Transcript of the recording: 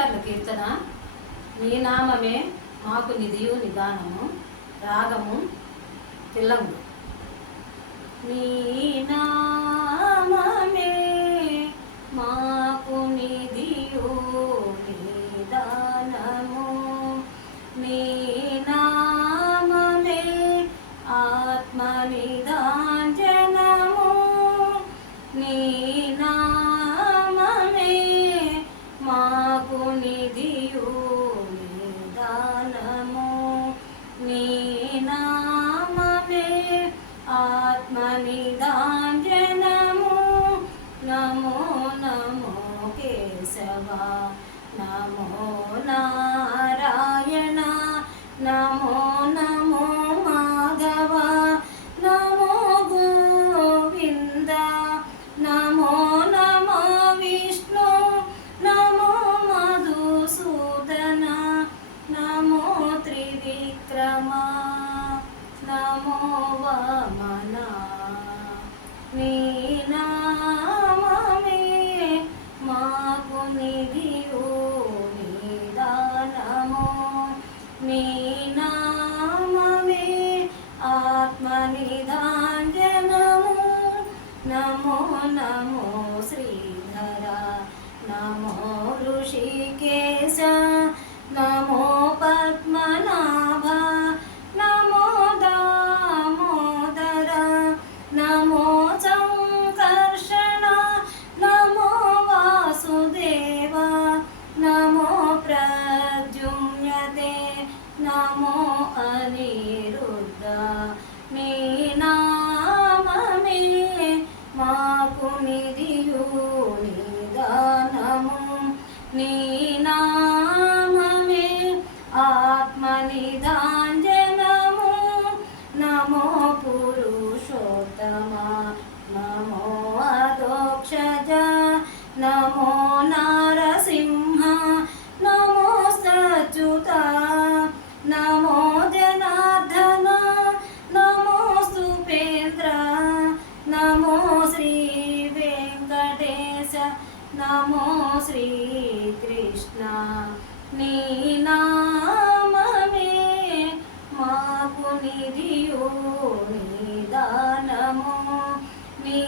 రచయితాకారుల కీర్తన. నీ నామమే మాకు నిధియు నిదానము. రాగము తిల్లంగు. నీ నామమే మాకు నిధియు నిదానము. నీ నామమే ఆత్మ నిదాంజనము. నీ నామమే మాకు నిధియు నిదానము. నీ నామమే ఆత్మ నిదాంజనము. నమో నమో కేశవ, నమో నారాయణ, నమో నమో మాధవ, నమో గోవింద, నమో నమో విష్ణు, నమో మధుసూదన, నమో త్రివిక్రమ, నమో వామన. నీ నామమే మాకు నిధియు నిదానము. నీ నామమే ఆత్మ నిదాంజనము. నమో నమో శ్రీధర, నమో ఋషికేశ, నమో పద్మనాభ, నమో దామోదర, నమో సంకర్షణ, నమో వాసుదేవ, నమో ప్రద్యుమ్నతే, నమో అనిరుద్ధ. నీ నామమే మాకు నిధియు నిదానము. నీ నామమే ఆత్మ నిదాంజనము. నమో పురుషోత్తమ, నమో అధోక్షజ, నమో నరసింహ, నమో సచ్యుత, నమో జనార్దన, నమో సుపేంద్ర, నమో శ్రీ వెంకటేశ, నమో శ్రీకృష్ణ. నీ నామమే మాకు నిధియు నిదానము. నీ